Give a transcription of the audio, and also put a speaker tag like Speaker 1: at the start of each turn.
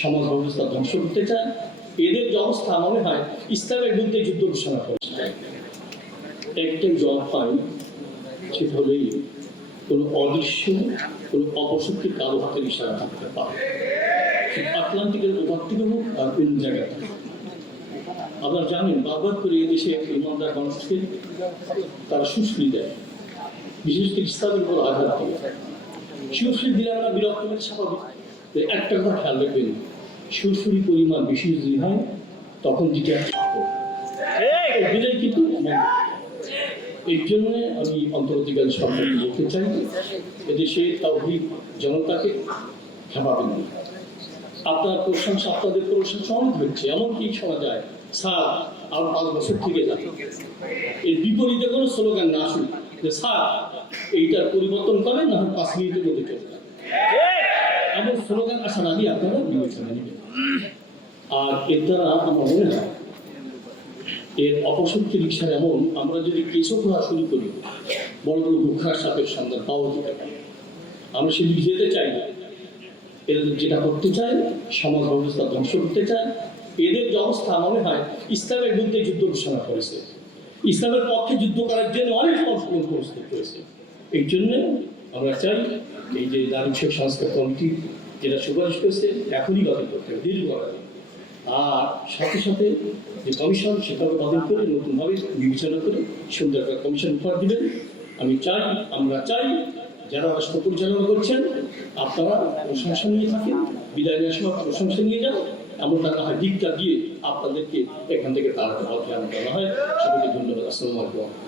Speaker 1: সমাজ ব্যবস্থা ধ্বংস করতে চায়, এদের যে অবস্থা মনে হয় ইসলামের বিরুদ্ধে যুদ্ধ ঘোষণা করেছে। একটাই জব হয় সেটা হলেই কোনো অদৃশ্য, কোনো অপশক্তির কালো হাতের ইশারা থাকতে পারে। আটলান্টিকের ওপার থেকে হোক আর কোন জায়গা থেকে আপনারা জানেন, বারবার করে এদেশে ইমানদার মানুষকে তারা সুশ্রী দেয়। বিশেষ করে ইসলামের উপর আঘাত দিয়ে সুশ্রী দিলে আমরা বিরক্ত স্বাভাবিক। তো একটা কথা খেয়াল রাখবেন সুরসুরি পরিমাণ বেশি যদি হয় তখন যেটা দিলেই কিন্তু। এই জন্য। আমি অন্তর্বর্তীকালীন সরকারকে বলতে চাই এদেশে তাওহিদ জনতাকে খেপাবেন না। আপনার প্রশংসা আপনাদের প্রশংসা অনেক হচ্ছে এমনকি শোনা যায় স্যার আর পাঁচ বছর থেকে যাবে। এর বিপরীতে কোনো স্লোগান না আসুক যে স্যার এইটার পরিবর্তন করেন না পাঁচ মিনিটের মধ্যে চলে যাবে এমন স্লোগান আসার আগে আপনারা বিবেচনা নেবেন আর এর দ্বারা আমার মনে হয়, এর অপশক্তি রিক্সার এমন, আমরা যদি কেঁচো খোলা শুরু করি, বড় বড় মুখার সাপের সন্ধান পাওয়া যেতে পারে। আমরা সেদিকে যেতে চাই না। এরা যেটা করতে চায়, সমাজ ব্যবস্থা ধ্বংস করতে চায়, এদের যে অবস্থা মনে হয়, ইসলামের বিরুদ্ধে যুদ্ধ ঘোষণা করেছে। ইসলামের পক্ষে যুদ্ধ করার জন্য অনেক অংশগ্রহণ প্রস্তুত করেছে। এই জন্য আমরা চাই এই যে দারুণ সংস্কার কমিটি যেটা সুপারিশ করেছে, এখনই গঠন করতে হবে, দীর্ঘ আর সাথে সাথে যে কমিশন সেটাকে বাতিল করে, নতুনভাবে বিবেচনা করে সুন্দর একটা কমিশন উপহার দিবেন। আমি চাই, আমরা চাই, যারা রাষ্ট্র পরিচালনা করছেন, আপনারা প্রশংসা নিয়ে থাকেন, বিদায় নেওয়ার সময় প্রশংসা নিয়ে যান। এমন না হয়, দিকটা দিয়ে আপনাদেরকে এখান থেকে তাড়াতে পথে আনতে হয়। সবাইকে ধন্যবাদ। আসসালামু আলাইকুম।